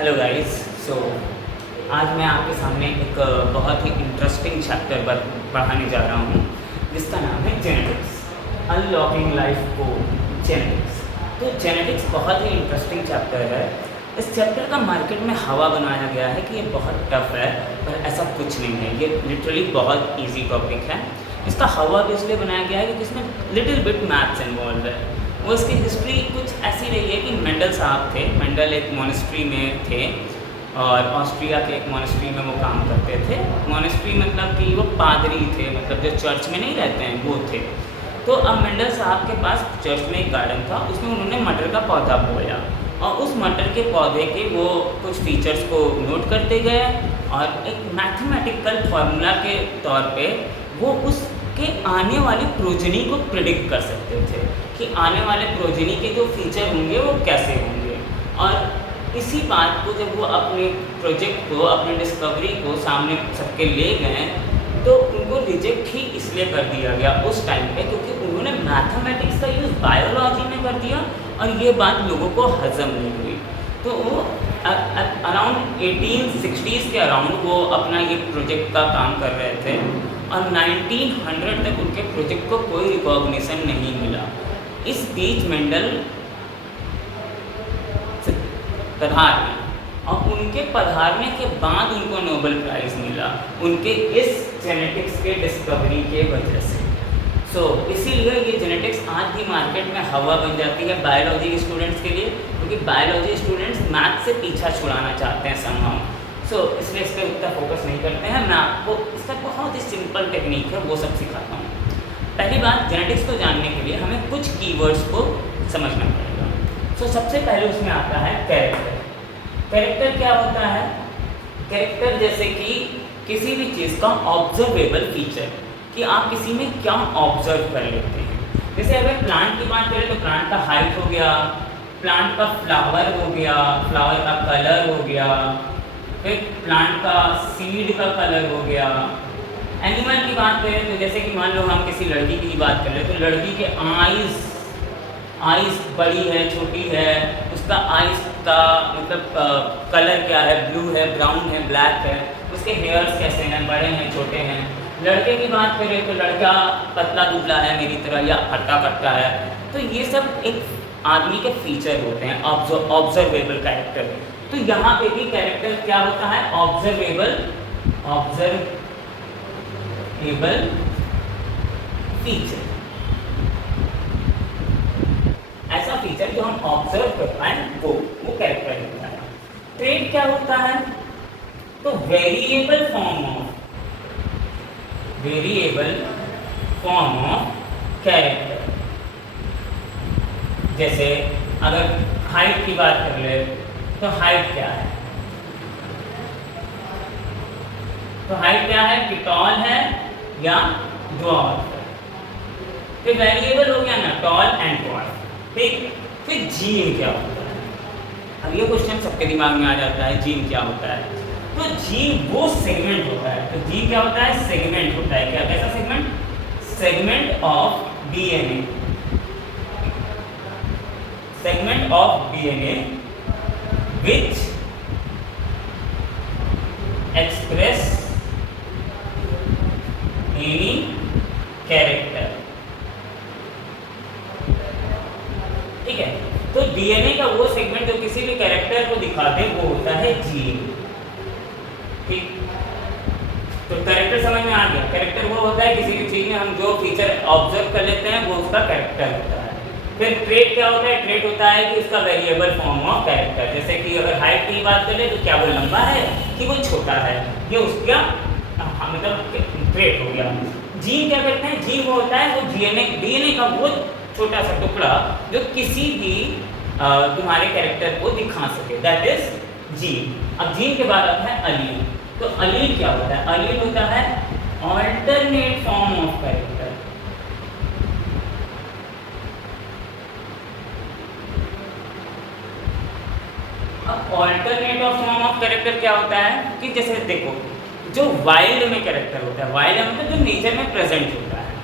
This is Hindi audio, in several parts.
Hello guys. सो आज मैं आपके सामने एक बहुत ही इंटरेस्टिंग चैप्टर पर पढ़ाने जा रहा हूँ जिसका नाम है genetics, unlocking life code genetics. तो जेनेटिक्स बहुत ही इंटरेस्टिंग चैप्टर है। इस चैप्टर का मार्केट में हवा बनाया गया है कि ये बहुत टफ है, पर ऐसा कुछ नहीं है। ये लिटरली बहुत इजी टॉपिक है। इसका हवा भी इसलिए बनाया गया है कि इसमें लिटिल बिट मैथ्स इन्वॉल्व है। वो इसकी हिस्ट्री कुछ ऐसी रही है कि मेंडल साहब थे। मेंडल एक मोनेस्ट्री में थे और ऑस्ट्रिया के एक मोनेस्ट्री में वो काम करते थे। मोनेस्ट्री मतलब कि वो पादरी थे, मतलब जो चर्च में नहीं रहते हैं वो थे। तो अब मेंडल साहब के पास चर्च में एक गार्डन था, उसमें उन्होंने मटर का पौधा बोया और उस मटर के पौधे के वो कुछ फीचर्स को नोट करते गए और एक मैथमेटिकल फार्मूला के तौर पे वो उसके आने वाली प्रोजनी को प्रिडिक्ट कर सकते थे कि आने वाले प्रोजनी के जो फीचर होंगे वो कैसे होंगे। और इसी बात को जब वो अपने प्रोजेक्ट को, अपनी डिस्कवरी को सामने सबके ले गए तो उनको रिजेक्ट ही इसलिए कर दिया गया उस टाइम पे, क्योंकि उन्होंने मैथमेटिक्स का यूज़ बायोलॉजी में कर दिया और ये बात लोगों को हजम नहीं हुई। तो वो अराउंड 1860s के अराउंड वो अपना ये प्रोजेक्ट का काम कर रहे थे और 1900 तक उनके प्रोजेक्ट को कोई रिकॉग्निशन नहीं मिला। इस बीच मेंडल पधारे और उनके पधारने के बाद उनको नोबेल प्राइज़ मिला उनके इस जेनेटिक्स के डिस्कवरी के वजह से। इसीलिए ये जेनेटिक्स आज भी मार्केट में हवा बन जाती है बायोलॉजी के स्टूडेंट्स के लिए, क्योंकि बायोलॉजी स्टूडेंट्स मैथ से पीछा छुड़ाना चाहते हैं समहाउ। इसलिए इस पर उतना फोकस नहीं करते हैं। मैं आपको इसका बहुत ही सिंपल टेक्निक है वो सब सिखाता हूँ। पहली बात, जेनेटिक्स को जानने के लिए हमें कुछ कीवर्ड्स को समझना पड़ेगा। सबसे पहले उसमें आता है कैरेक्टर। कैरेक्टर क्या होता है? कैरेक्टर जैसे कि किसी भी चीज़ का ऑब्जर्वेबल फीचर, कि आप किसी में क्या ऑब्जर्व कर लेते हैं। जैसे अगर प्लांट की बात करें तो प्लांट का हाइट हो गया, प्लांट का फ्लावर हो गया, फ्लावर का कलर हो गया, फिर प्लांट का सीड का कलर हो गया। एनिमल की बात करें तो जैसे कि मान लो हम किसी लड़की की बात कर रहे हैं तो लड़की के आइज़ बड़ी है, छोटी है, उसका आइज़ का मतलब कलर क्या है, ब्लू है, ब्राउन है, ब्लैक है, उसके हेयर्स कैसे हैं, बड़े हैं, छोटे हैं। लड़के की बात करें तो लड़का पतला दुबला है मेरी तरह या हट्टा कट्टा है। तो ये सब एक आदमी के फीचर होते हैं, ऑब्जर्वेबल कैरेक्टर। तो यहाँ पे भी कैरेक्टर क्या होता है? ऑब्जर्वेबल फीचर, ऐसा फीचर जो हम ऑब्जर्व कर पाए वो कैरेक्टर होता है। ट्रेट क्या होता है? तो वेरिएबल फॉर्म ऑफ कैरेक्टर। जैसे अगर हाइट की बात कर ले तो हाइट क्या है? तो हाइट क्या है? कि टॉल है या ड्वार्फ। तो वेरिएबल हो गया ना, टॉल एंड ड्वार्फ। ठीक, फिर जीन क्या होता है? अब ये क्वेश्चन सबके दिमाग में आ जाता है, जीन क्या होता है? तो जीन वो सेगमेंट होता है। तो जीन क्या होता है? सेगमेंट होता है। क्या, कैसा segment? Segment of DNA, segment of DNA which express any character। ठीक है, तो डीएनए का वो सेगमेंट जो किसी भी कैरेक्टर को दिखाते हैं वो होता है जीन। ठीक, तो कैरेक्टर समझ में आ गया। कैरेक्टर वो होता है किसी भी चीज़ में हम जो फीचर ऑब्जर्व कर लेते हैं वो उसका कैरेक्टर होता है। फिर ट्रेट क्या होता है? ट्रेट होता है कि उसका वेरिएबल फॉर्म ऑफ कैरेक्टर। जैसे कि अगर हाइट की बात करें तो क्या वो लंबा है कि वो छोटा है, ये उसका मतलब ट्रेट हो गया। जीन क्या करते हैं? जीन वो होता है वो डीएनए का वो छोटा सा टुकड़ा जो किसी भी तुम्हारे कैरेक्टर को दिखा सके, दैट इज जीन। अब जीन के बाद आता है अलील। तो अलील क्या होता है? अलील होता है alternate form of character. Alternate of form of character क्या होता है? कि जैसे देखो, जो वाइल्ड में कैरेक्टर होता है, वाइल्ड मतलब जो नेचर में प्रेजेंट होता है,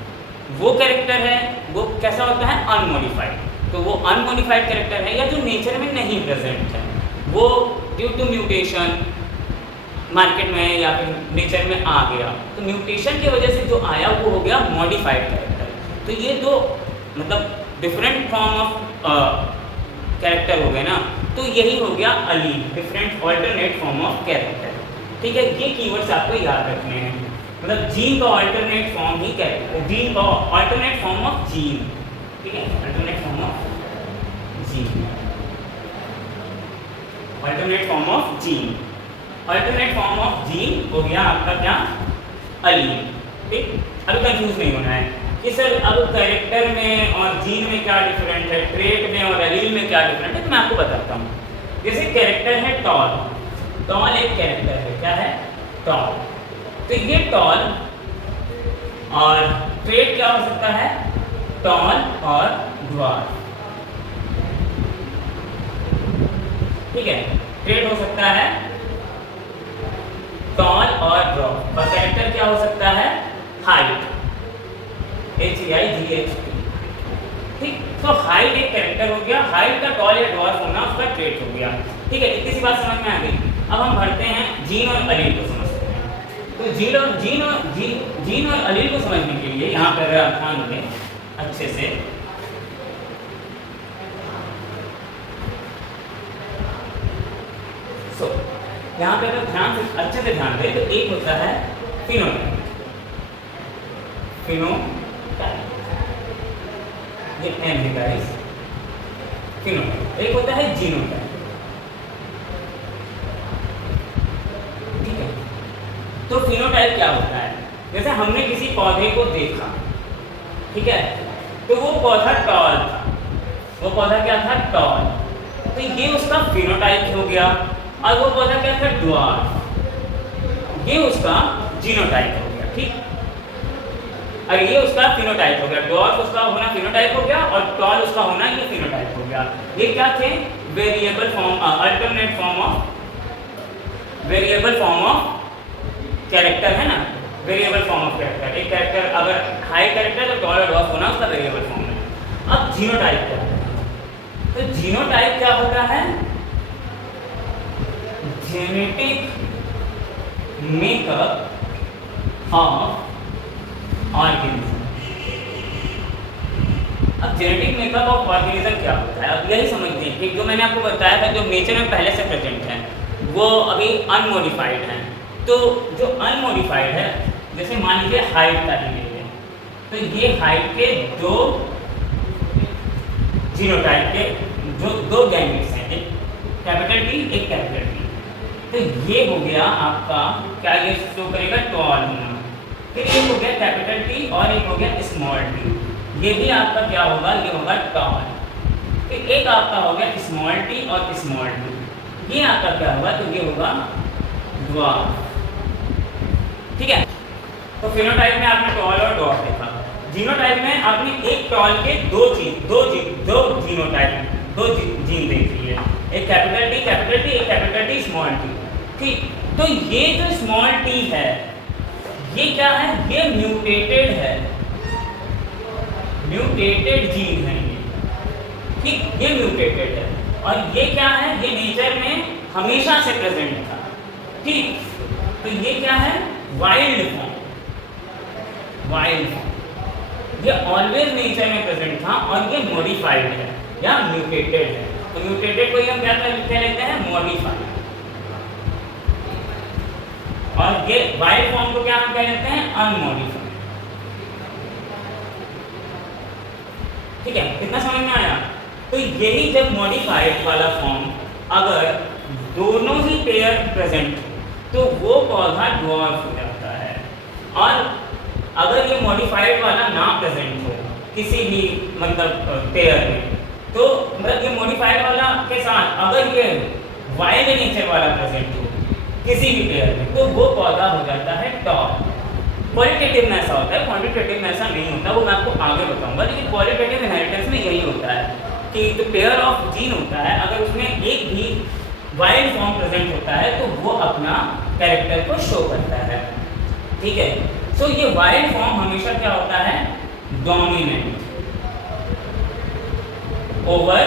वो कैरेक्टर है वो कैसा होता है? अनमोडिफाइड। तो वो अनमोडिफाइड कैरेक्टर है या जो नेचर में नहीं प्रेजेंट है वो ड्यू टू म्यूटेशन मार्केट में या फिर नेचर में आ गया, तो म्यूटेशन की वजह से जो आया वो हो गया मॉडिफाइड कैरेक्टर। तो ये दो मतलब डिफरेंट फॉर्म ऑफ कैरेक्टर हो गए ना, तो यही हो गया allele, different alternate form of character. ठीक है, ये कीवर्ड्स आपको याद रखने हैं। मतलब जीन का ऑल्टरनेट फॉर्म ही कैरेक्टर, जीन का ऑल्टरनेट फॉर्म ऑफ जीन। ठीक है, alternate form of gene, alternate form of gene. Alternate form of gene हो गया आपका क्या, अलील। ठीक, अभी कंफ्यूज नहीं होना है कि सर अब कैरेक्टर में और जीन में क्या डिफरेंट है, ट्रेट में और अलील में क्या डिफरेंट है, तो मैं आपको बताता हूँ। जैसे कैरेक्टर है टॉल, टॉल एक कैरेक्टर है, क्या है, टॉल। तो ये टॉल और ट्रेट क्या हो सकता है, टॉल और ड्वार्फ। ठीक है, ट्रेट हो सकता है टॉल और ड्वार्फ, और कैरेक्टर क्या हो सकता है, हाइट, HEIGHT। ठीक, तो हाइट एक कैरेक्टर हो गया, हाइट का टॉल या ड्वार्फ होना उसका ट्रेट हो गया। ठीक है, इतनी सी बात समझ में आ गई। अब हम बढ़ते हैं जीन और अलील को समझते हैं। तो जीन और अलील को समझने के लिए यहाँ पर अगर ध्यान दें अच्छे से, यहाँ पे अगर ध्यान से अच्छे से ध्यान दें तो एक होता है फिनोटाइप, फिनोटाइप, ये एम है गाइस, फिनोटाइप। एक होता है जीनोटाइप। ठीक है, तो फिनोटाइप क्या होता है, जैसे हमने किसी पौधे को देखा, ठीक है, तो वो पौधा टॉल था, वो पौधा क्या था, टॉल, तो ये उसका फिनोटाइप हो गया। और वो पौधा क्या था, ड्वार्फ, ये उसका जीनोटाइप हो गया। ठीक, और ये उसका फिनोटाइप हो गया, ड्वार्फ उसका होना फिनोटाइप हो गया और टॉल उसका होना ये फिनोटाइप हो गया। ये क्या थे, variable form, alternate form of, variable form of character है ना, वेरिएबल फॉर्म ऑफ कैरेक्टर। एक कैरेक्टर अगर हाई कैरेक्टर तो टॉल और ड्वार्फ होना उसका वेरिएबल फॉर्म है। अब जीनोटाइप क्या है, तो जीनोटाइप क्या होता है, जेनेटिक मेकअप ऑफ ऑर्गेनिज्म। अब जेनेटिक मेकअप ऑफ ऑर्गेनिज्म क्या होता है, अब यही समझते हैं कि जो मैंने आपको बताया था, जो नेचर में पहले से प्रेजेंट है वो अभी अनमोडिफाइड है। तो जो अनमोडिफाइड है, जैसे मान लीजिए हाइट का ही ले लें, तो ये हाइट के दो जीनोटाइप के जो दो गैमेट्स हैं, एक कैपिटल टी एक कैपिटल टी, तो ये हो गया आपका क्या, ये शो करेगा टॉल होना। फिर एक हो गया कैपिटल टी और एक हो गया स्मॉल टी, ये भी आपका क्या होगा, ये होगा टॉल। फिर एक आपका हो गया स्मॉल टी और स्मॉल टी, ये आपका क्या होगा, तो ये होगा ड्वार्फ। ठीक है, तो फिनोटाइप में आपने टॉल और ड्वार्फ देखा। जीनोटाइप में आपने एक टॉल के दो जीनोटाइप, दो जीन देख लिए, एक कैपिटल टी एक कैपिटल टी स्मॉल टी। ठीक, तो ये जो स्मॉल टी है ये क्या है, ये म्यूटेटेड है, म्यूटेटेड जीन है ये। ठीक, ये म्यूटेटेड है और ये क्या है, ये नेचर में हमेशा से प्रेजेंट था। ठीक, तो ये क्या है, वाइल्ड फॉर्म, वाइल्ड फॉर्म, ये ऑलवेज नेचर में प्रेजेंट था और ये मॉडिफाइड है या म्यूटेटेड है। तो म्यूटेटेड को हम क्या लेते हैं, मॉडिफाइड, और ये वाइल्ड फॉर्म को क्या हम कह लेते हैं, अनमॉडिफाइड। ठीक है, कितना समझ में आया। तो यही जब मॉडिफाइड वाला फॉर्म अगर दोनों ही पेयर प्रेजेंट तो वो पौधा ड्वार्फ हो जाता है, और अगर ये मॉडिफाइड वाला ना प्रेजेंट हो किसी भी मतलब पेयर में, तो मतलब ये मॉडिफाइड वाला के साथ अगर ये वाइल्ड नेचर वाला प्रेजेंट हो किसी भी पेयर में, तो वो पौधा हो जाता है टॉल। क्वालिटेटिव में ऐसा होता है, क्वांटिटेटिव में ऐसा नहीं होता, वो मैं आपको आगे बताऊंगा। लेकिन क्वालिटेटिव इनहेरिटेंस में यही होता है कि जो पेयर ऑफ जीन होता है अगर उसमें एक भी वाइल्ड फॉर्म प्रेजेंट होता है तो वो अपना कैरेक्टर को शो करता है। ठीक है, सो ये वाइल्ड फॉर्म हमेशा क्या होता है, डोमिनेंट ओवर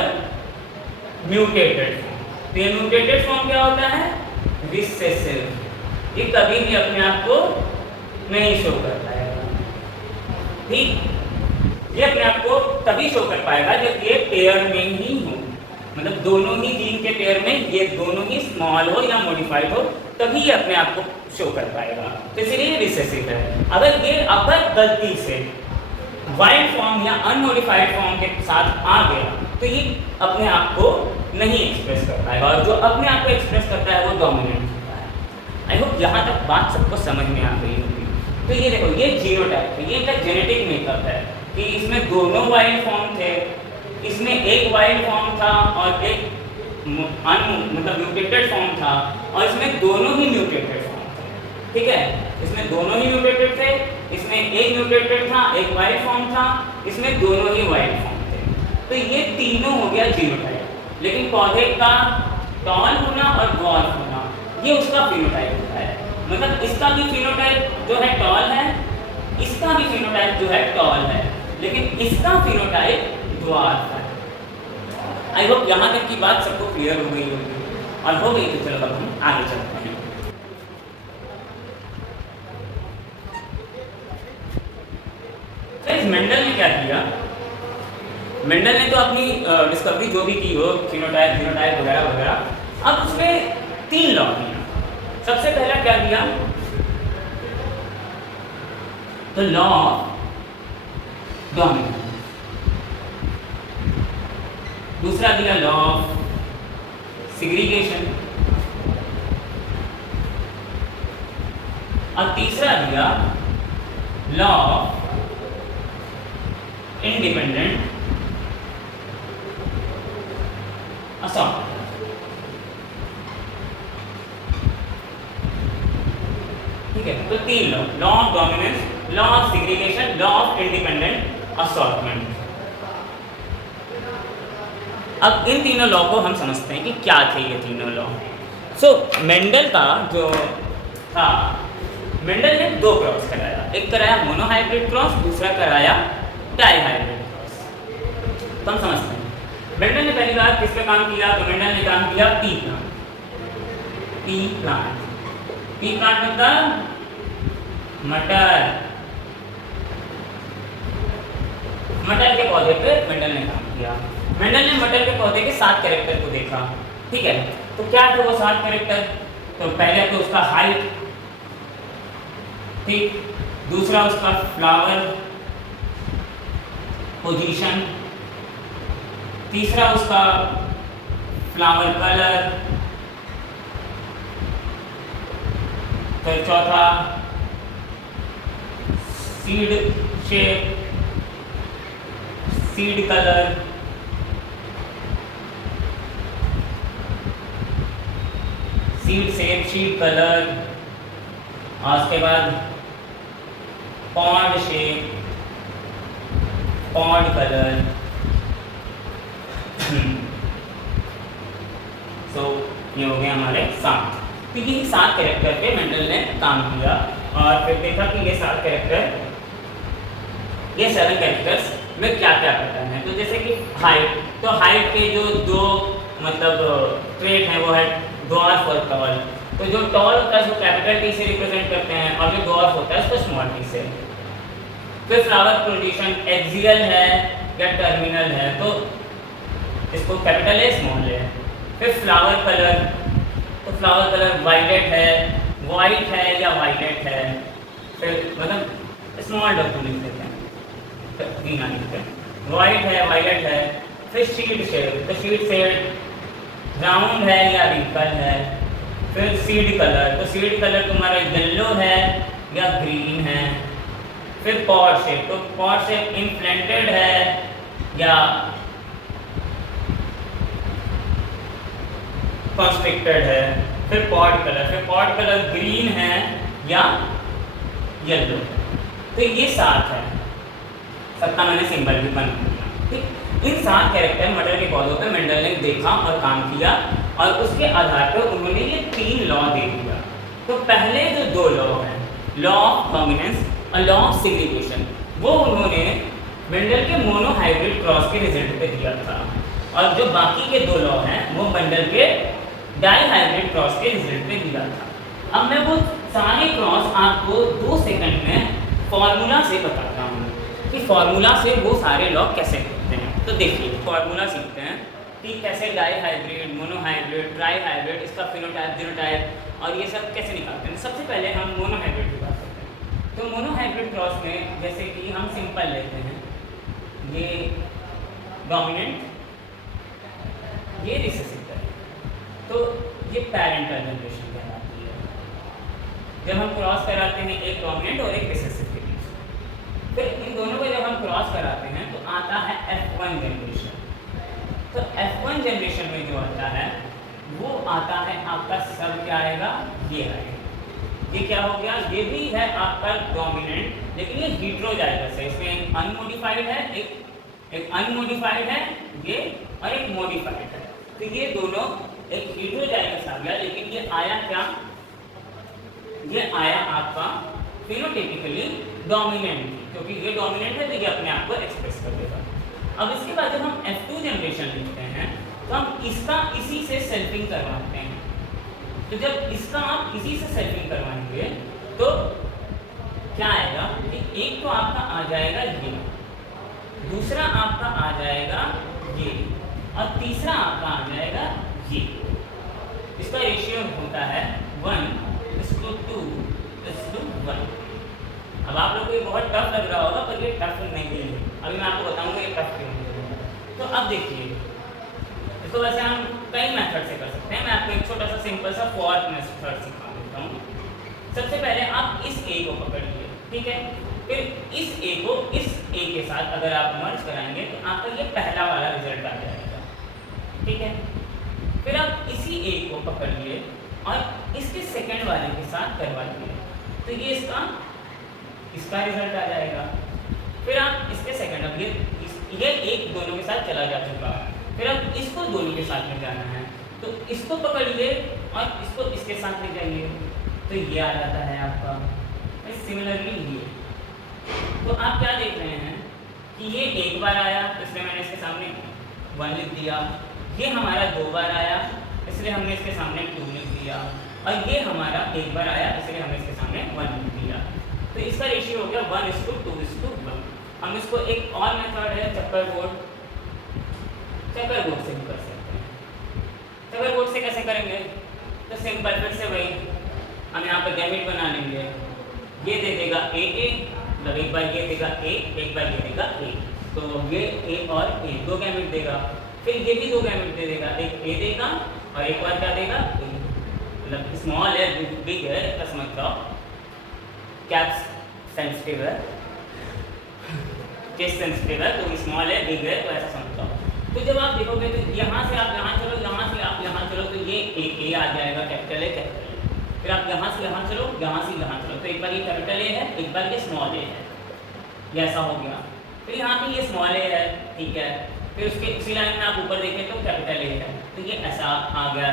म्यूटेटेड फॉर्म। तो ये म्यूटेटेड फॉर्म क्या होता है? रिसेसिव। ये कभी भी अपने आप को नहीं शो कर पाएगा, ठीक। ये अपने आप को तभी शो कर पाएगा जब ये पेयर में ही हो, मतलब दोनों ही जीन के पेयर में ये दोनों ही स्मॉल हो या मॉडिफाइड हो, तभी ये अपने आप को शो कर पाएगा। तो इसलिए रिसेसिव है। अगर गलती से वाइल्ड फॉर्म या अनमोडिफाइड फॉर्म के साथ आ गया तो ये अपने आप को नहीं एक्सप्रेस कर पाएगा, और जो अपने आप को एक्सप्रेस करता है वो डोमिनेंट होता है। आई होप यहाँ तक बात सबको समझ में आ गई होगी। तो ये देखो, ये जीनोटाइप है, ये इनका जेनेटिक मेकअप है कि इसमें दोनों वाइल्ड फॉर्म थे, इसमें एक वाइल्ड फॉर्म था और एक मतलब म्यूटेटेड फॉर्म था, और इसमें दोनों ही म्यूटेटेड फॉर्म थे, ठीक है। इसमें दोनों ही म्यूटेटेड थे, इसमें एक म्यूटेटेड था, एक वाइल्ड फॉर्म था, इसमें दोनों ही वाइल्ड फॉर्म थे। तो ये तीनों हो गया जीनोटाइप। लेकिन पौधे का टॉल होना और डॉर्फ होना ये उसका फिनोटाइप होता है, मतलब इसका भी फिनोटाइप जो है टॉल है, इसका भी फिनोटाइप जो है टॉल है, लेकिन इसका फिनोटाइप ड्वार्फ है। आई होप यहाँ तक की बात सबको क्लियर हो गई होगी, और हो गई तो चलो अब हम आगे चलते हैं। मेंडल ने क्या किया? मेंडल ने तो अपनी डिस्कवरी जो भी की हो, फिनोटाइप जीनोटाइप वगैरह वगैरह, अब उसमें 3 लॉ दिया। सबसे पहला क्या दिया? तो लॉ ऑफ डोमिनेंस, दूसरा दिया लॉ ऑफ सेग्रीगेशन, और तीसरा दिया लॉ ऑफ इंडिपेंडेंट असॉर्ट। ठीक है, तो 3 law of dominance, law of segregation, law of independent assortment. अब इन तीनों लॉ को हम समझते हैं कि क्या थे ये तीनों लॉ। सो मेंडल का जो था, मेंडल ने 2 क्रॉस कराया, एक कराया मोनोहाइब्रिड क्रॉस, दूसरा कराया डाइहाइब्रिड क्रॉस। तो हम समझते हैं मेंडल ने पहली बार किस पे काम किया? तो मेंडल ने काम किया पी प्लांट। पी प्लांट मतलब मटर के पौधे पे मेंडल ने काम किया। मेंडल ने मटर के पौधे के 7 कैरेक्टर को देखा, ठीक है। तो क्या थे वो 7 कैरेक्टर? तो पहले तो उसका हाइट, ठीक, दूसरा उसका फ्लावर पोजीशन, तीसरा उसका फ्लावर कलर, फिर चौथा seed shape, seed colour, seed colour, और उसके बाद पॉड शेप, पॉड कलर। सो ये हो गए हमारे 7। तो ये 7 कैरेक्टर पे मेंडल ने काम किया, और फिर देखा कि ये 7 कैरेक्टर, ये 7 कैरेक्टर्स में क्या क्या करता है। तो जैसे कि हाइट, तो हाइट के जो 2 मतलब ट्रेट हैं वो है ड्वार्फ और टॉल। तो जो टॉल होता है उसको कैपिटल टी से रिप्रेजेंट करते हैं, और जो ड्वार्फ होता है उसको स्मॉल टी से। फिर फ्लावर पोजीशन एक्सियल है या टर्मिनल है, तो इसको कैपिटल है, स्मॉल है। फिर फ्लावर कलर, तो फ्लावर कलर वायलेट है, वाइट है या वायलेट है, फिर मतलब स्मॉल डॉक्टर लिख देते हैं, ग्रीन लिखते हैं, वाइट है, वायलेट है। फिर सीड शेड, तो सीड शेड राउंड है या रिंकल है। फिर सीड कलर, तो सीड कलर तुम्हारा येलो है या ग्रीन है। फिर पॉड शेप, तो पॉड शेप इनफ्लेंटेड है या कॉन्स्ट्रिक्टेड है। फिर पॉड कलर ग्रीन है या येलो। तो ये 7 है, 7 मैंने सिंबल भी बना दिया, ठीक। इन 7 कैरेक्टर मटर के पौधों पे मेंडल ने देखा और काम किया, और उसके आधार पर उन्होंने ये 3 लॉ दे दिया। तो पहले जो 2 लॉ हैं, लॉ ऑफ डोमिनेंस और लॉ ऑफ सेग्रीगेशन, वो उन्होंने मेंडल के मोनोहाइब्रिड क्रॉस के रिजल्ट पे दिया था, और जो बाकी के 2 लॉ हैं वो मेंडल के डाईहाइब्रिड क्रॉस के रिजल्ट पे दिया था। अब मैं वो सारे क्रॉस आपको 2 सेकंड में फॉर्मूला से बताता हूँ कि फॉर्मूला से वो सारे लॉ कैसे होते हैं। तो देखिए फॉर्मूला सीखते हैं कि कैसे डाईहाइब्रिड, मोनोहाइब्रिड, ट्राईहाइब्रिड, इसका फिनोटाइप, जीनोटाइप और ये सब कैसे निकालते हैं। सबसे पहले हम मोनोहाइब्रिड की बात करते हैं। तो मोनोहाइब्रिड क्रॉस में जैसे कि हम सिंपल लेते हैं, ये डोमिनेंट, ये रिसेसिव है, तो ये पैरेंटल जनरेशन कहलाती है। जब हम क्रॉस कराते हैं एक डोमिनेंट और एक रिसेसिव के बीच, फिर इन दोनों को जब हम क्रॉस कराते हैं तो आता है F1 जनरेशन। तो F1 जनरेशन में जो आता है वो आता है आपका, सब क्या आएगा, ये आएगा। ये क्या हो गया, ये भी है आपका डोमिनेंट, लेकिन ये हीटेरोजाइगस है, इसमें अनमोडिफाइड है, एक अनमोडिफाइड है ये, और एक मॉडिफाइड है। तो ये दोनों एक हीटेरोजाइगस आ गया, लेकिन ये आया क्या, ये आया आपका फिनोटाइपिकली डोमिनेंट, क्योंकि ये डोमिनेंट है तो ये अपने आप को एक्सप्रेस कर देगा। अब इसके बाद जब हम F2 जनरेशन लिखते हैं तो हम इसका इसी से सेल्फिंग करवाते हैं। तो जब इसका आप इसी से सेल्फिंग करवाएंगे तो क्या आएगा कि एक तो आपका आ जाएगा ये, दूसरा आपका आ जाएगा ये, और तीसरा आपका आ जाएगा ये। इसका रेशियो होता है 1:2:1। अब आप लोग को ये बहुत टफ लग रहा होगा, पर ये टफ नहीं है। अभी मैं आपको बताऊंगा ये टफ क्यों है। तो अब देखिए, इसको वैसे हम कई मेथड से कर सकते हैं। मैं आपको एक छोटा सा सिंपल सा फॉर मेथड सिखा देता हूँ। सबसे पहले आप इस ए को पकड़िए, ठीक है, फिर इस ए को इस ए के साथ अगर आप मर्ज कराएंगे तो आपका ये पहला वाला रिजल्ट आ जाएगा, ठीक है। फिर आप इसी ए को पकड़िए और इसके सेकंड वाले के साथ करवाइए, तो ये इसका रिजल्ट आ जाएगा। फिर आप इसके सेकंड, अब ये एक दोनों के साथ चला जा चुका है, फिर अब इसको दोनों के साथ में जाना है, तो इसको पकड़िए और इसको इसके साथ ले जाइए, तो ये आ जाता है आपका। सिमिलरली ये, तो आप क्या देख रहे हैं कि ये एक बार आया, इसलिए मैंने इसके सामने 1 लिख दिया। ये हमारा 2 बार आया, इसलिए हमने इसके सामने 2 लिख दिया, और ये हमारा एक बार आया, इसलिए हमने इसके सामने 1 लिख दिया। तो इसका रेशियो हो गया 1:2:1। हम इसको एक और मेथड है चक्कर बोर्ड से भी कर सकते हैं। चक्कर बोर्ड से कैसे करेंगे, तो सिंपल, फिर से वही, हम यहाँ पर गैमेट बना लेंगे। ये दे देगा ए, मतलब एक बार ये देगा ए, एक बार ये देगा ए, तो ये ए और ए 2 गैमेट देगा। फिर ये भी 2 गैमेट दे देगा, एक ए देगा और एक बार क्या देगा, ए। मतलब स्मॉल है, बिग है, इसका समझ जाओ, कैप्स सेंसिटिव है, केस सेंसिटिव है, तो स्मॉल है, बिग है, तो ऐसा समझ जाओ। तो जब आप देखोगे तो यहाँ से आप यहाँ चलो, यहाँ से आप यहाँ चलो, तो ये एक ए आ जाएगा, कैपिटल ए, कैपिटल ए। फिर आप यहाँ से यहाँ चलो, यहाँ से यहाँ चलो, तो एक बार ये कैपिटल ए है, एक बार ये स्मॉल ए है, ये ऐसा हो गया। फिर यहाँ पे ये स्मॉल ए है, ठीक है, फिर उसके उसी लाइन में आप ऊपर देखें तो कैपिटल ए है, तो ये ऐसा आ गया।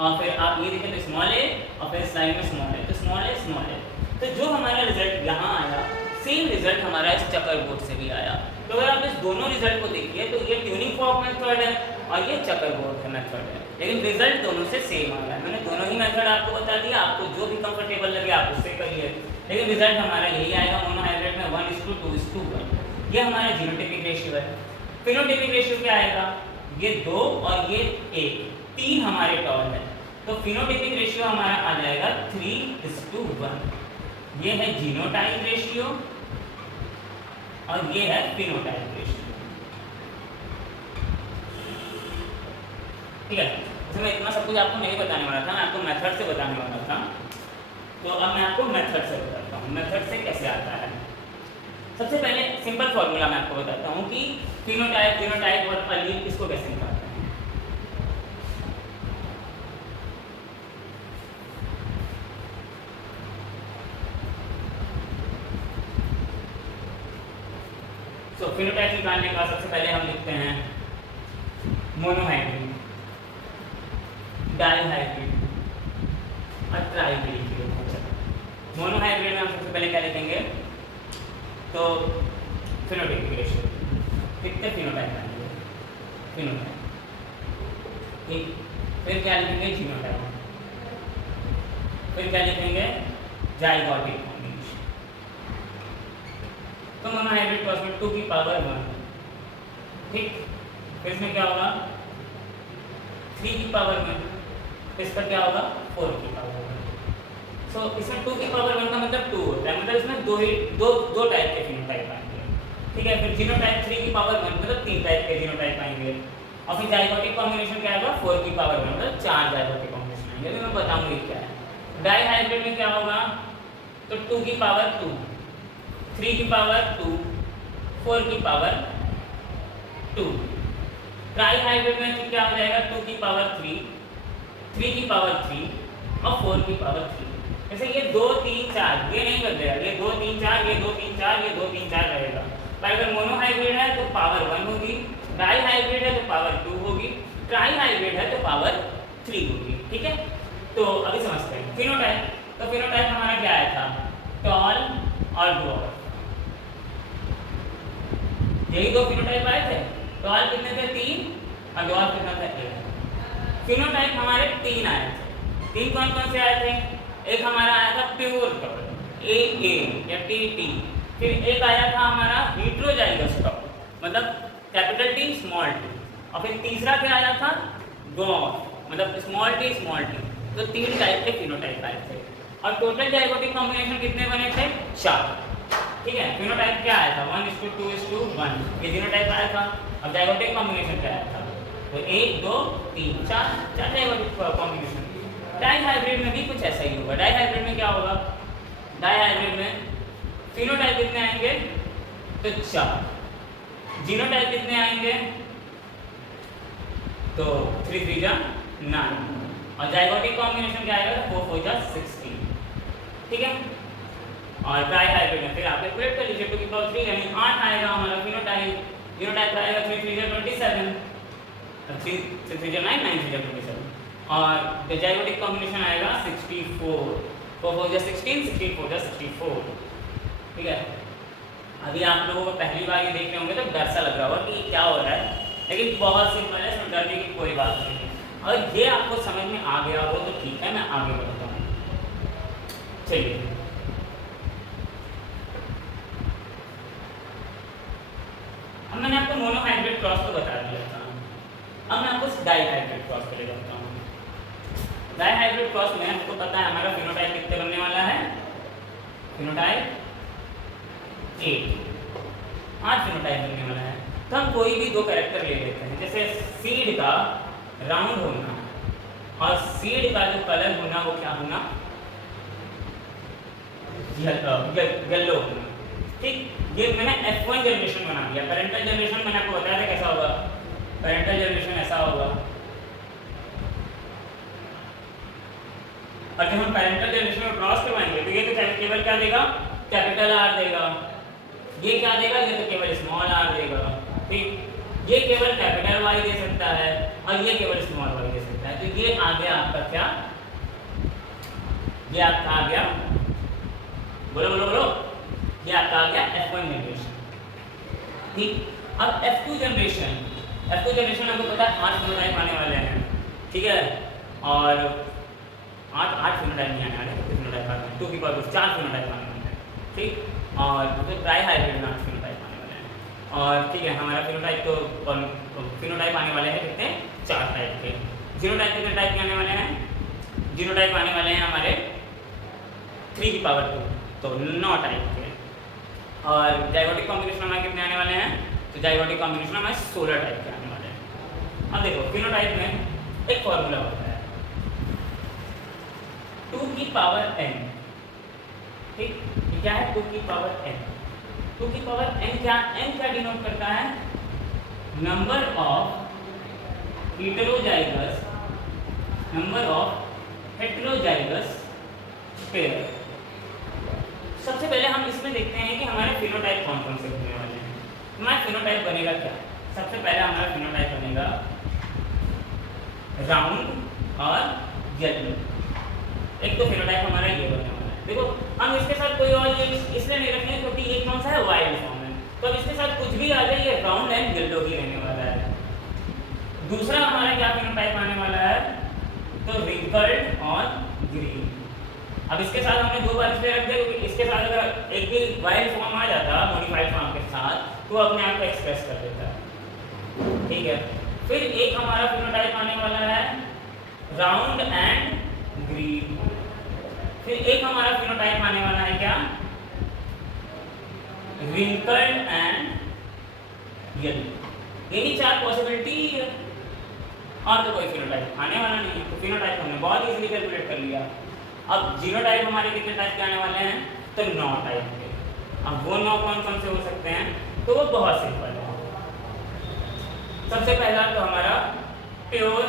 और फिर आप ये देखें तो स्मॉल ए, और फिर इस लाइन में स्मॉल ए, तो स्मॉल ए, स्मॉल ए। तो जो हमारा रिजल्ट यहाँ आया, सेम रिजल्ट हमारा इस चक्कर बोर्ड से भी आया। तो अगर आप इस दोनों रिजल्ट को देखिए तो ये ट्यूनिंग फॉर्क मेथड है और ये चक्कर बोर्ड का मेथड है, लेकिन रिजल्ट दोनों से सेम आ रहा है। मैंने दोनों ही मेथड आपको बता दिया, आपको जो भी कंफर्टेबल लगे आप उससे करिए, लेकिन रिजल्ट हमारा यही आएगा मोनोहाइब्रिड में 1:2:1। ये हमारा जीनोटाइपिक रेशियो है। फिनोटाइपिक रेशियो क्या आएगा, ये 2 और ये 1, 3 हमारे टर्म है, तो फिनोटाइपिक रेशियो हमारा आ जाएगा 3:1। ये है जीनोटाइप रेशियो और ये है फिनोटाइप रेशियो, ठीक है। तो मैं इतना सब कुछ आपको नहीं बताने वाला था, मैं आपको मेथड से बताने वाला था। तो अब मैं आपको मेथड से बताता हूँ, मेथड से कैसे आता है। सबसे पहले सिंपल फॉर्मूला मैं आपको बताता हूँ कि फिनोटाइप, जीनोटाइप और एलील इसको कैसे निकालते हैं। तो फिनोटाइप निकालने का सबसे पहले हम लिखते हैं मोनोहाइब्रिड, डाईहाइब्रिड और ट्राइहाइब्रिड। मोनोहाइब्रिड में हम सबसे पहले क्या लिखेंगे, तो फिनोटाइपिक रेशियो, कितने फिनोटाइप आएंगे, फिनोटाइप, ठीक। फिर क्या लिखेंगे जीनोटाइप, फिर क्या लिखेंगे जाइगोटिक कॉम्बिनेशन। तो मोनोहाइब्रिड क्रॉस में 2 की पावर 1, ठीक। फिर इसमें क्या होगा 3 की पावर 1, इस पर क्या होगा 4 की पावर 1। सो इसमें 2 की पावर 1 का मतलब 2 होता है, मतलब इसमें दो टाइप के फिनोटाइप आएंगे, ठीक है। फिर जीनोटाइप 3 की पावर 1 मतलब 3 टाइप के जीनोटाइप आएंगे। और फिर जाइगोटिक कॉम्बिनेशन क्या आएगा 4 की पावर 1 मतलब 4 जाइगोटिक कॉम्बिनेशन आएंगे। अभी मैं बताऊंगी क्या है। डाई हाइब्रिड में क्या होगा, तो 2 की पावर 2, 3 की पावर 2, 4 की पावर 2। ट्राई हाइब्रिड में क्या हो जाएगा 2 की पावर 3, 3 की पावर 3 और 4 की पावर 3। जैसे ये 2 3 4 ये नहीं बदलेगा, ये 2 3 4 ये 2 3 4 ये 2 3 4 रहेगा। पर अगर मोनो हाइब्रिड है तो पावर 1 होगी, डाई हाइब्रिड है तो पावर 2 होगी, ट्राई हाइब्रिड है तो पावर 3 होगी, ठीक है। तो अभी समझते हैं फिनोटाइप। तो फिनोटाइप हमारा क्या आया था, टॉल और ड्वार्फ, यही दो फिनोटाइप आए थे। टॉल कितने थे 3 और ड्वार्फ कितना था 1। फिनोटाइप हमारे 3 आए थे। 3 कौन कौन से आए थे, एक हमारा आया था प्योर टॉल AA या TT, फिर एक आया था हमारा हेटेरोजाइगस टॉल मतलब कैपिटल T स्मॉल t, और फिर तीसरा क्या आया था ड्वार्फ मतलब स्मॉल t स्मॉल t। तो 3 टाइप के फिनोटाइप आए थे और टोटल जाइगोटिक कॉम्बिनेशन कितने बने थे 4, ठीक है। फिनोटाइप क्या आया था 1:2:1 ये जीनोटाइप आया था। अब जाइगोटिक कॉम्बिनेशन क्या आया था, तो 1 2 3 4 जाइगोटिक कॉम्बिनेशन। डाई हाइब्रिड में भी कुछ ऐसा ही होगा। डाई हाइब्रिड में क्या होगा, डाई हाइब्रिड में फिनोटाइप कितने आएंगे तो 4, जीनोटाइप कितने आएंगे तो 3 3 जा 9, और जाइगोटिक कॉम्बिनेशन क्या आएगा तो 4 4 जा 16, ठीक है। और ट्राई हाइब्रिड में फिर आप कैलकुलेट कर लीजिए 2 की पावर 3 यानी 8 आएगा हमारा फिनोटाइप। जीनोटाइप आएगा 3 3 जा 27, 3 3 जा 9 9 3 जा 27, और जाइगोटिक कॉम्बिनेशन आएगा 64, 4 4 जा 16 16 4 जा 64, ठीक है। अभी आप लोगों को पहली बार ये देख रहे होंगे तो डर सा लग रहा होगा कि क्या हो रहा है, लेकिन बहुत सिंपल है, इसमें डरने की कोई बात नहीं है। अगर ये आपको समझ में आ गया हो तो ठीक है, मैं आगे बढ़ता हूँ। चलिए अब मैंने आपको मोनो हाइब्रिड क्रॉस तो बता दिया था, अब मैं आपको डाई हाइब्रिड क्रॉस के लिए बताता हूँ। डाई हाइब्रिड क्रॉस में आपको पता है हमारा फिनोटाइप कितने बनने वाला है, फिनोटाइप 8 फिनोटाइप बनने वाला है। तो हम कोई भी 2 कैरेक्टर ले लेते हैं, जैसे सीड का राउंड होना और सीड का जो कलर होना वो क्या होना येलो होना, ठीक। ये मैंने F1 जनरेशन बना दिया। पेरेंटल जनरेशन मैंने आपको बताया था कैसा होगा, पेरेंटल जनरेशन ऐसा होगा, और जब हम पेरेंटल जनरेशन को क्रॉस करवाएंगे तो ये तो केवल क्या देगा कैपिटल R देगा, ये क्या देगा ये तो केवल स्मॉल r देगा, ठीक। ये केवल कैपिटल Y दे सकता है और ये केवल स्मॉल y दे सकता है। तो ये आ गया आपका क्या, ये आपका आ गया, बोलो बोलो बोलो, ये आपका आ गया F1 जनरेशन, ठीक। अब F2 जनरेशन, F2 जनरेशन आपको पता है 8 फिनोटाइप आने वाले हैं, ठीक है। और 8 फिनोटाइप नहीं आने वाले, कितने फिनोटाइप आने वाले 2 की पावर 4 फिनोटाइप आने वाले हैं, ठीक। और तो ट्राई हाइब्रिड में 8 फिनोटाइप आने वाले हैं, और ठीक है हमारा फिनोटाइप तो फिनोटाइप आने वाले हैं कितने 4 टाइप के। जीनोटाइप कितने टाइप के आने वाले हैं, जीनोटाइप आने वाले हैं हमारे 3 की पावर 2 तो 9 टाइप के। और जाइगोटिक कॉम्बिनेशन हमारे कितने आने वाले हैं, तो जाइगोटिक कॉम्बिनेशन हमारे 16 टाइप के आने वाले हैं। अब देखो फिनोटाइप में एक फॉर्मूला होता है 2 की पावर n, ठीक। क्या है 2 की पावर n, 2 की पावर n क्या डिनोट करता है, नंबर ऑफ हेटेरोजाइगस पेयर। सबसे पहले हम इसमें देखते हैं कि हमारे फिनोटाइप कौन कौन से बनने वाले हैं। हमारा फिनोटाइप बनेगा क्या, सबसे पहले हमारा फिनोटाइप बनेगा राउंड और येलो। एक तो फिनोटाइप हमारा ये बनने वाला है। देखो हम इसके साथ कोई और ये इसलिए नहीं रखेंगे क्योंकि ये कौन सा है वाइल्ड फॉर्म है, तो अब इसके साथ कुछ भी आ जाए ये राउंड एंड येलो ही रहने वाला है। दूसरा हमारा क्या फिनोटाइप आने वाला है तो रिंकल्ड और ग्रीन। अब इसके साथ हमने दो बार इसलिए रख दिया क्योंकि इसके साथ अगर एक भी वाइल्ड फॉर्म आ जाता मॉडिफाइड फॉर्म के साथ तो अपने आप को एक्सप्रेस कर देता है, ठीक है। फिर एक हमारा फिनोटाइप आने वाला है राउंड एंड ग्रीन। फिर एक हमारा फिनोटाइप आने वाला है क्या, रिंकल्ड एंड येलो। यही चार पॉसिबिलिटी है और तो कोई फिनोटाइप आने वाला नहीं है। तो फिनोटाइप हमने बहुत इजीली कैलकुलेट कर लिया। अब जीनोटाइप हमारे कितने टाइप के आने वाले हैं, तो 9 टाइप के। अब वो 9 कौन कौन से हो सकते हैं, तो वो बहुत सिंपल है। सबसे पहला तो हमारा प्योर।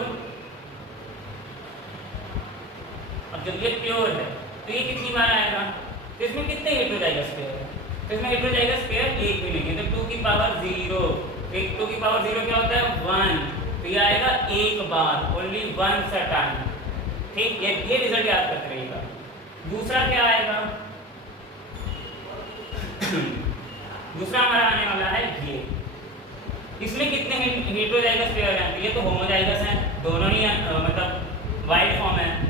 अब जब ये प्योर है तो ये कितनी बार आएगा, तो इसमें कितने हेटेरोजाइगस पेयर है, तो इसमें हेटेरोजाइगस पेयर एक भी नहीं है, तो 2 की पावर 0। 2 की पावर 0 क्या होता है, 1। तो ये आएगा एक बार, ओनली वंस अ टाइम, ठीक। ये रिजल्ट याद करते रहिएगा। दूसरा क्या आएगा दूसरा हमारा आने वाला है ये। इसमें कितने हेटेरोजाइगस पेयर हैं, ये तो होमोजाइगस हैं, दोनों ही मतलब वाइल्ड फॉर्म है।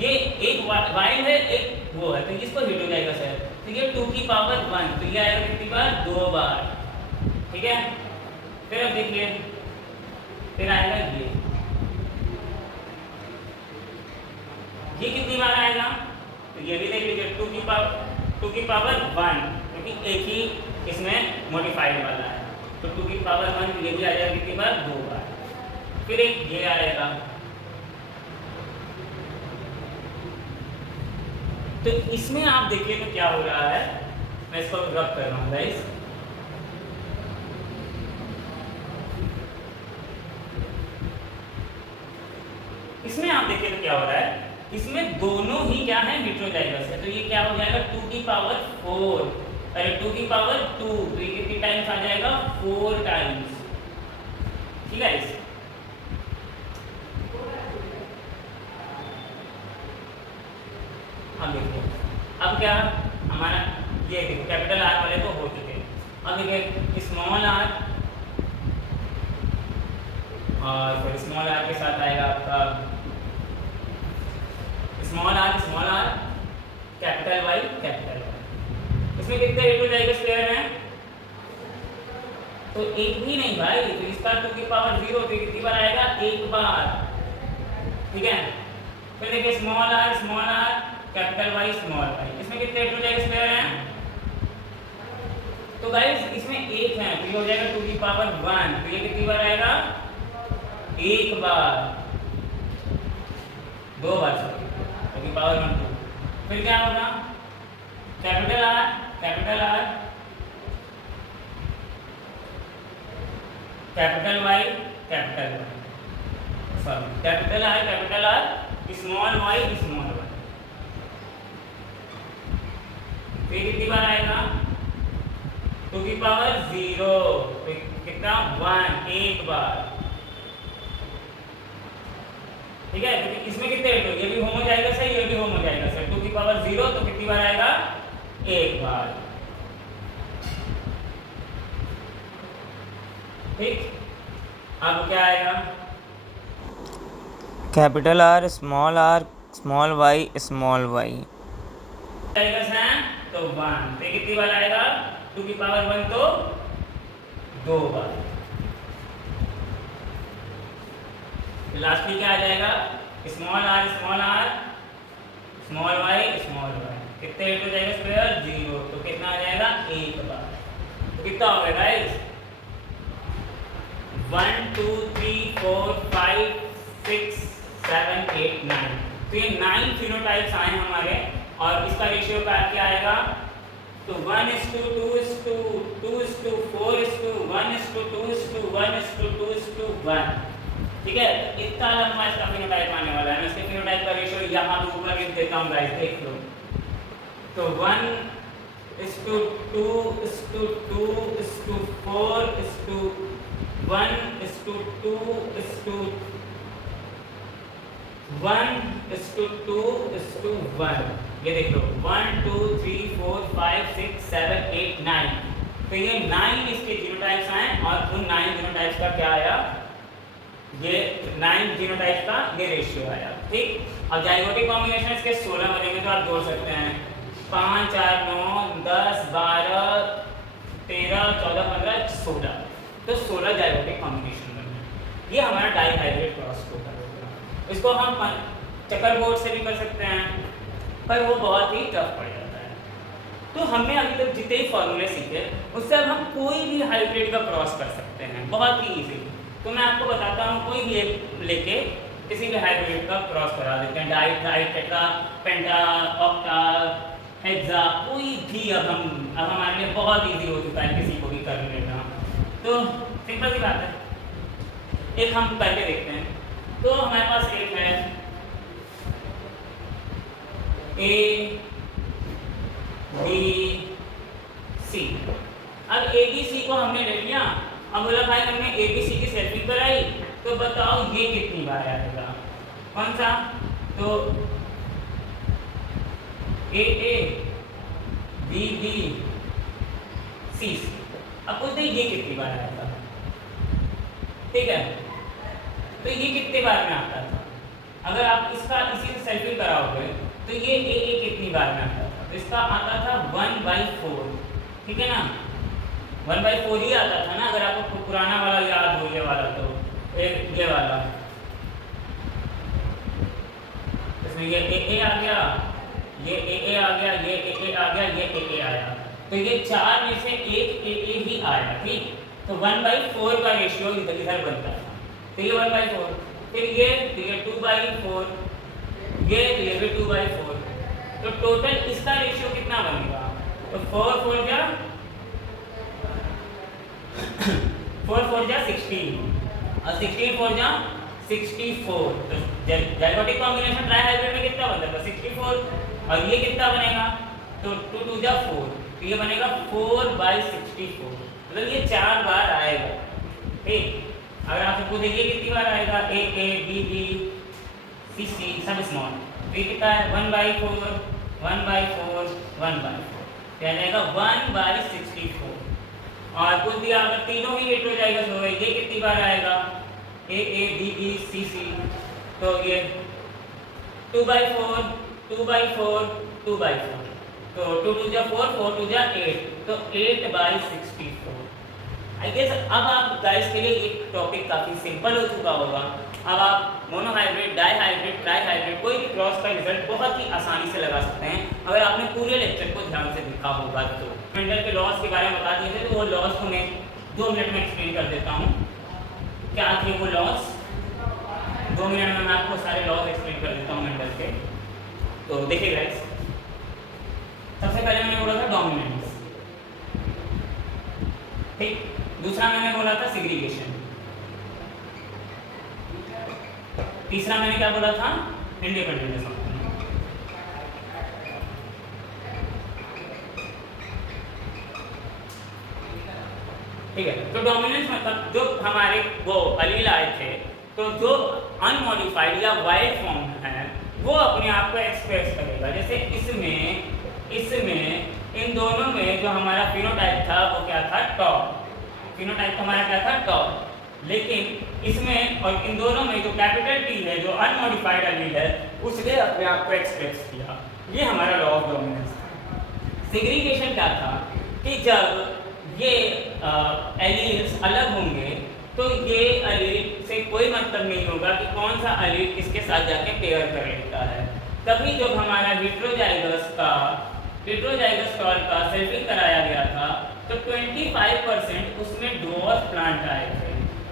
ये एक वाइल्ड है एक वो है, तो इसको हेटेरोजाइगस है, तो ये 2 की पावर 1। तो ये आएगा कितनी बार, 2 बार, ठीक है। फिर अब देखिए, फिर आएगा ये कितनी बार आएगा, तो ये भी देख लीजिए 2 की पावर 1, क्योंकि एक ही इसमें मॉडिफाइड वाला है, तो 2 की पावर 1 ये भी आ जाएगा कितनी बार, 2 बार। फिर एक ये आएगा, तो इसमें आप देखिए तो क्या हो रहा है, मैं इसको रब कर रहा हूँ गाइस। इसमें आप देखिए तो क्या हो रहा है, इसमें दोनों ही क्या है, हेटेरोजाइगस है, तो ये क्या हो जाएगा 2 की पावर 4, अरे 2 की पावर 2, तो ये कितनी टाइम्स आ जाएगा, 4 टाइम्स, ठीक है। अब देखिए, अब क्या हमारा ये देखिए कैपिटल आर वाले तो हो चुके हैं। अब देखिए स्मॉल आर, और फिर स्मॉल आर के साथ आएगा आपका small R capital Y capital Y. इसमें कितने हेटेरोजाइगस पेयर हैं, तो एक भी नहीं भाई, तो इसका 2 की पावर 0, तो कितनी बार आएगा, एक बार, ठीक है। फिर देखिए small R capital Y small Y, इसमें कितने हेटेरोजाइगस पेयर हैं, तो गाइस इसमें एक है, तो ये हो जाएगा 2 की पावर 1, तो ये कितनी बार आएगा, एक बार, 2 बार, 2 की पावर 1 2। फिर क्या होगा, capital R capital Y capital Y, sorry capital R small Y small Y. फिर कितनी बार आएगा, 2 की पावर 0, कितना 1, एक बार, ठीक है। क्योंकि इसमें कितने हेटेरो, ये भी होमोजाइगस है, ये भी होमोजाइगस है, 2 की पावर 0, तो कितनी बार आएगा, एक बार, ठीक। अब क्या आएगा, capital R small Y small Y, zygous है तो 1, तो कितनी बार आएगा, 2 की पावर 1 तो 2 बार। लास्ट में क्या आ जाएगा, स्मॉल आर स्मॉल वाई, कितने हेटेरोजाइगस पेयर 0, तो कितना आ जाएगा, एक बार। तो कितना हो गया गाइस, 1 2 3 4 5 6 7 8 9, तो ये 9 फिनोटाइप्स आए हमारे, और इसका रेशियो क्या आएगा, तो 1:2:4:1:2:1:2:1, ठीक है। इतना लंबा इसका फिनोटाइप आने वाला है। मैं इसके फिनोटाइप का रेशियो यहाँ पे ऊपर लिख देता हूँ गाइस, देख लो। तो 1:2:4:1:1:2:1, ये देख लो 1 2 3 4 5 6 7 8 9, तो ये 9 इसके जीनोटाइप्स आए, और उन 9 जीनोटाइप्स का क्या आया, ये 9 जीनोटाइप्स का ये रेशियो आया। ठीक। अब जाइगोटिक कॉम्बिनेशन इसके 16 बनेंगे, तो आप जोड़ सकते हैं 5 4 9 10 12 13 14 15 16, तो 16 जाइगोटिक कॉम्बिनेशन बने। ये हमारा डाइहाइड्रेट क्रॉस टोटल होगा। इसको हम चक्कर बोर्ड से भी कर सकते हैं, पर वो बहुत ही टफ पड़ जाता है। तो हमने अभी तक जितने ही फॉर्मूले सीखे उससे अब हम कोई भी हाइब्रिड का क्रॉस कर सकते हैं, बहुत ही ईजी। तो मैं आपको बताता हूँ, कोई भी एक लेके किसी भी हाइब्रिड का क्रॉस करा देते हैं, डाई ट्राई टेट्रा पेंटा ऑक्टा हेक्सा, कोई भी। अब हमारे लिए बहुत ईजी हो चुका है किसी को भी कर लेना, तो सिंपल सी बात है। एक हम करके देखते हैं। तो हमारे पास एक है ए बी सी। अब ए बी सी को हमने ले लिया। अब बोला भाई हमने ए बी सी की सेल्फिंग कराई, तो बताओ ये कितनी बार आएगा, कौन सा? तो ए ए बी बी सी सी। अब पूछते ये कितनी बार आएगा, ठीक है? तो ये कितने बार में आता था? अगर आप इसका इसी से सेल्फिंग कराओगे तो ये ए कितनी बार में आता था? तो इसका आता था 1/4, ठीक है ना? 1/4 ही आता था ना, अगर आपको पुराना वाला याद हो, ये वाला, तो ये वाला, इसमें ये ए आ गया, ये ए आ गया, ये ए आ गया, ये ए आया, तो ये 4 में से एक ए ही आया, ठीक? तो 1/4 का रेशियो इधर बनता था, तो ये 1/4, फिर ये 2/4, ये भी 2/4, तो टोटल इसका रेशियो कितना बनेगा? तो 4 4 जा 16 और 16 4 जा 64। तो जाइगोटिक कॉम्बिनेशन ट्राइहाइब्रिड में कितना बनता था? 64। और ये कितना बनेगा? तो 2 2 जा 4, तो ये बनेगा 4/64, मतलब ये 4 बार आएगा, ठीक? अगर आपसे पूछे ये कितनी बार आएगा, ए बी बी सी सी सब स्मॉल, तो ये कितना है? 1/4 1/4 1/4, क्या जाएगा? 1/64। और कुछ भी अगर तीनों ही हेटेरोजाइगस हो गए, ये कितनी बार आएगा? ए बी बी सी सी, तो ये 2/4 2/4 2/4, तो 2 2 जा 4 4 2 जा 8, तो 8/64। आई गेस अब आप गाइस के लिए एक टॉपिक काफ़ी सिंपल हो चुका होगा। अब आप मोनोहाइब्रिड, डाइहाइब्रिड, ट्राइहाइब्रिड कोई भी क्रॉस का रिजल्ट बहुत ही आसानी से लगा सकते हैं, अगर आपने पूरे लेक्चर को ध्यान से देखा होगा तो। मेंडल के लॉज के बारे में बता दिए थे, तो वो लॉज को मैं 2 मिनट में एक्सप्लेन कर देता हूँ। क्या थे वो लॉज? 2 मिनट में मैं आपको सारे लॉज एक्सप्लेन कर देता हूँ मेंडल के। तो देखिए गाइस, सबसे पहले मैंने बोला था डोमिनेंस, ठीक? दूसरा मैंने बोला था सेग्रीगेशन, तीसरा मैंने क्या बोला था? इंडिपेंडेंस। ठीक है, तो डोमिनेंस मतलब जो हमारे वो अलील आए थे, तो जो अनमॉडिफाइड या वाइल्ड फॉर्म है वो अपने आप को एक्सप्रेस करेगा। जैसे इसमें इन दोनों में जो हमारा फिनोटाइप था वो क्या था? टॉप। फिनोटाइप हमारा क्या था? टॉप। लेकिन इसमें और इन दोनों में जो कैपिटल टी है, जो अनमॉडिफाइड अलील है, उसने अपने आप को एक्सप्रेस किया। ये हमारा लॉ ऑफ डोमिनेंस था। सेग्रीगेशन क्या था कि जब ये एलील्स अलग होंगे तो ये अलील से कोई मतलब नहीं होगा कि कौन सा अलील किसके साथ जाके पेयर कर लेता है। तभी जब हमारा हेटेरोजाइगस कॉल का सेल्फिंग कराया गया था तो 25% उसमें डॉर्फ प्लांट आए थे।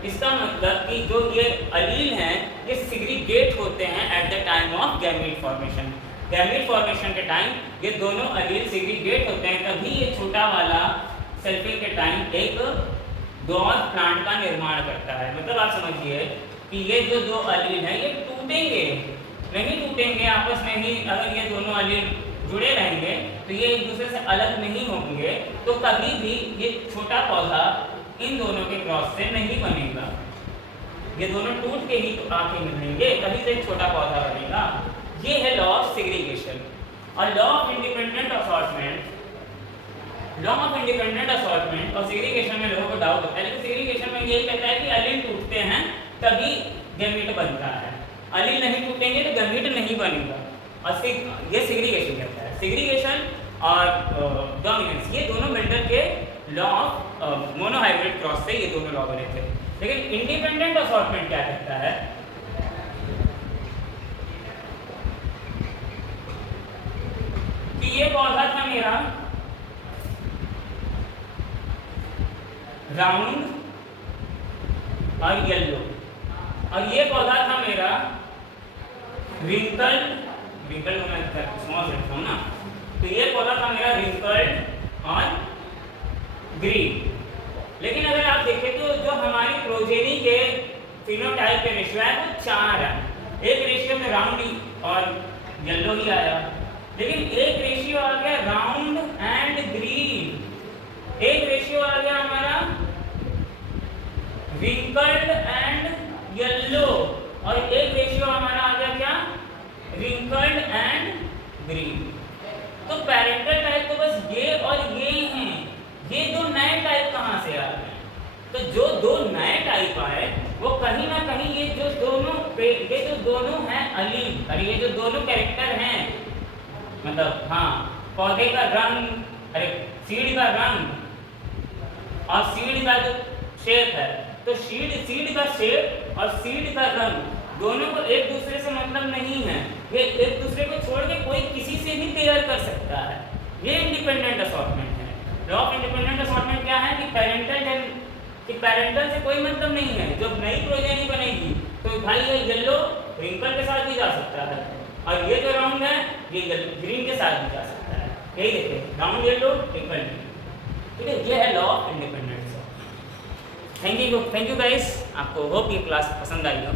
इसका मतलब कि जो ये अलील हैं ये सेग्रीगेट होते हैं at the time of gamete formation. Gamete formation के टाइम ये दोनों अलील सेग्रीगेट होते हैं, तभी ये छोटा वाला सेल्फिंग के टाइम एक डॉर्फ प्लांट का निर्माण करता है। मतलब आप समझिए कि ये जो दो अलील हैं ये टूटेंगे नहीं, टूटेंगे आपस में ही। अगर ये दोनों अलील जुड़े रहेंगे तो ये एक दूसरे से अलग नहीं होंगे, तो कभी भी ये छोटा पौधा इन दोनों के क्रॉस से नहीं बनेगा। ये दोनों टूट के ही तो आके मिलेंगे, तभी से एक छोटा पौधा बनेगा। ये है लॉ ऑफ सेग्रीगेशन। और लॉ ऑफ इंडिपेंडेंट असॉर्टमेंट, और सेग्रीगेशन में लोगों को डाउट होता है, लेकिन सेग्रीगेशन में यही कहता है कि अलील टूटते हैं तभी गैमीट बनता है। अलील नहीं टूटेंगे तो गमीट नहीं बनेगा। और ये सेग्रीगेशन कहता है। सेग्रीगेशन और डोमिनेंस ये दोनों मेंडल के लॉ ऑफ मोनोहाइब्रिड क्रॉस से ये दोनों लॉ बने थे। लेकिन इंडिपेंडेंट असॉर्टमेंट क्या कहता है कि ये पौधा था मेरा राउंड और येलो, और ये पौधा था मेरा रिंकल्ड, रिंकल्ड को मैं स्मॉल रखता हूँ ना, तो ये पौधा था मेरा रिंकल्ड और ग्रीन। लेकिन अगर आप देखें तो जो हमारी प्रोजेनी के फिनोटाइप के रेशियो है वो 4 है। एक रेशियो में राउंड और येलो ही आया, लेकिन एक रेशियो आ गया राउंड एंड ग्रीन, एक रेशियो आ गया हमारा रिंकल्ड एंड येलो, और एक रेशियो हमारा आ गया क्या रिंकल्ड एंड ग्रीन। तो पैरेंटल टाइप तो बस ये और ये हैं, ये दो नए टाइप कहाँ से आ गए? तो जो दो नए टाइप आए वो कहीं ना कहीं ये जो दोनों हैं अलील, अरे ये जो दोनों कैरेक्टर हैं, मतलब हाँ पौधे का रंग, अरे सीड का रंग और सीड का जो शेप है, तो सीड का शेप और सीड का रंग दोनों को एक दूसरे से मतलब नहीं है, ये एक दूसरे को छोड़ के कोई किसी से भी पेयर कर सकता है। ये इंडिपेंडेंट असॉर्टमेंट है। लॉ ऑफ इंडिपेंडेंट असॉर्टमेंट क्या है कि पैरेंटल से कोई मतलब नहीं है। जब नई प्रोजेनी बनेगी तो भाई ये येलो रिंकल के साथ भी जा सकता है, और ये जो राउंड है ये ग्रीन के साथ भी जा सकता है। यही देखिए राउंड येलो रिंकल ग्रीन, ठीक है, ये है law of independent assortment. Thank you guys, आपको होप ये क्लास पसंद आई हो।